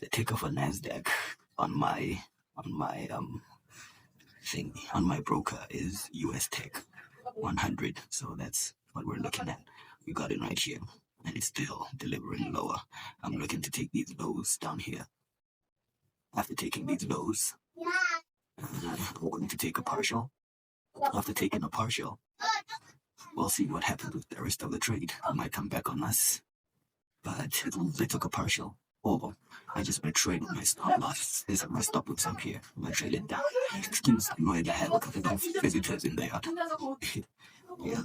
The ticker for Nasdaq on my thing on my broker is US Tech 100. So that's what we're looking at. We got it right here, and it's still delivering lower. I'm looking to take these lows down here. After taking these lows, I'm going to take a partial. After taking a partial, we'll see what happens with the rest of the trade. It might come back on us, but I took a partial. Or I just went trade with my stop loss. There's my stop loss up here. I trade it down. Excuse me, I have a couple of visitors in the yard. Yeah.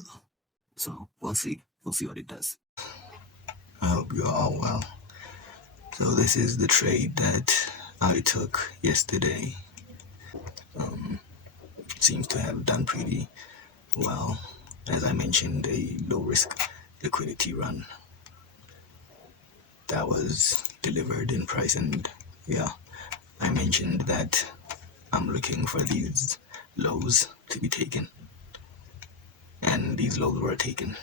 So we'll see. We'll see what it does. I hope you're all well. So this is the trade that I took yesterday. Seems to have done pretty well. As I mentioned, a low risk liquidity run that was delivered in price, and yeah, I mentioned that I'm looking for these lows to be taken, and these lows were taken.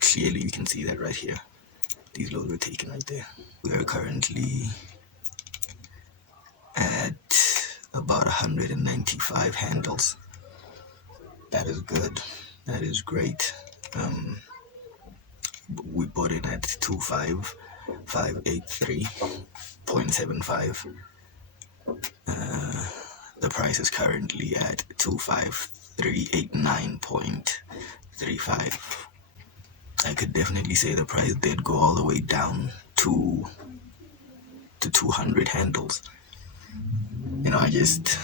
Clearly you can see that right here. These lows were taken right there. We are currently at about 195 handles. That is good. That is great. We bought it at 25583.75. The price is currently at 25389.35. I could definitely say the price did go all the way down to 200 handles. You know, I just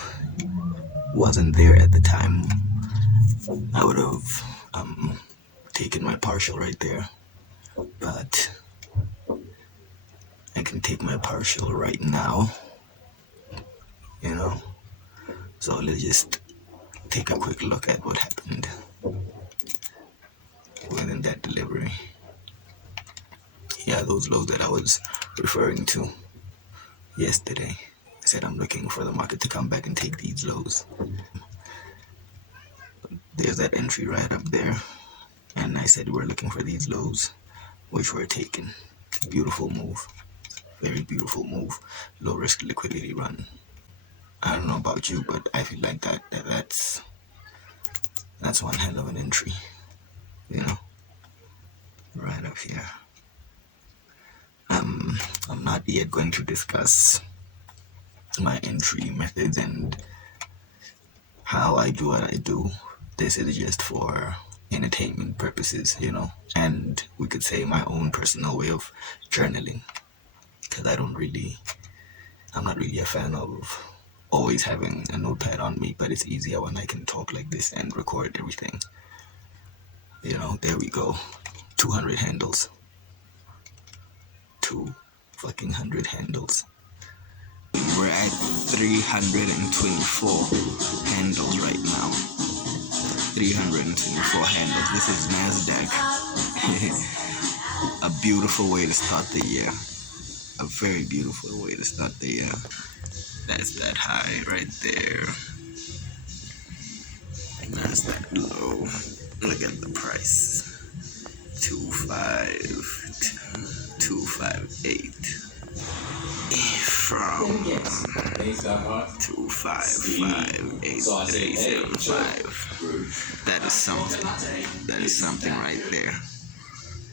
wasn't there at the time. I would have taken my partial right there, but I can take my partial right now, you know. So let's just take a quick look at what happened within that delivery. Yeah, those lows that I was referring to yesterday. I said I'm looking for the market to come back and take these lows. There's that entry right up there, and I said we're looking for these lows, which were taken. It's a beautiful move, very beautiful move. Low risk liquidity run. I don't know about you, but I feel like that's one hell of an entry, you know, right up here. I'm not yet going to discuss my entry methods and how I do what I do. This is just for entertainment purposes, you know, and we could say my own personal way of journaling, because I'm not really a fan of always having a notepad on me, but it's easier when I can talk like this and record everything. You know, there we go. 200 handles. 200 handles. We're at 324 handles right now. 324 handles. This is Nasdaq. A beautiful way to start the year. A very beautiful way to start the year. That's that high right there. And that's that low. Look at the price. 258 from 2558375. That is something. That is something right there.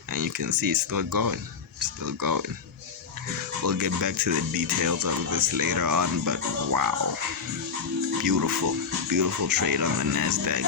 And you can see it's still going. Still going. We'll get back to the details of this later on, but wow. Beautiful, beautiful trade on the Nasdaq.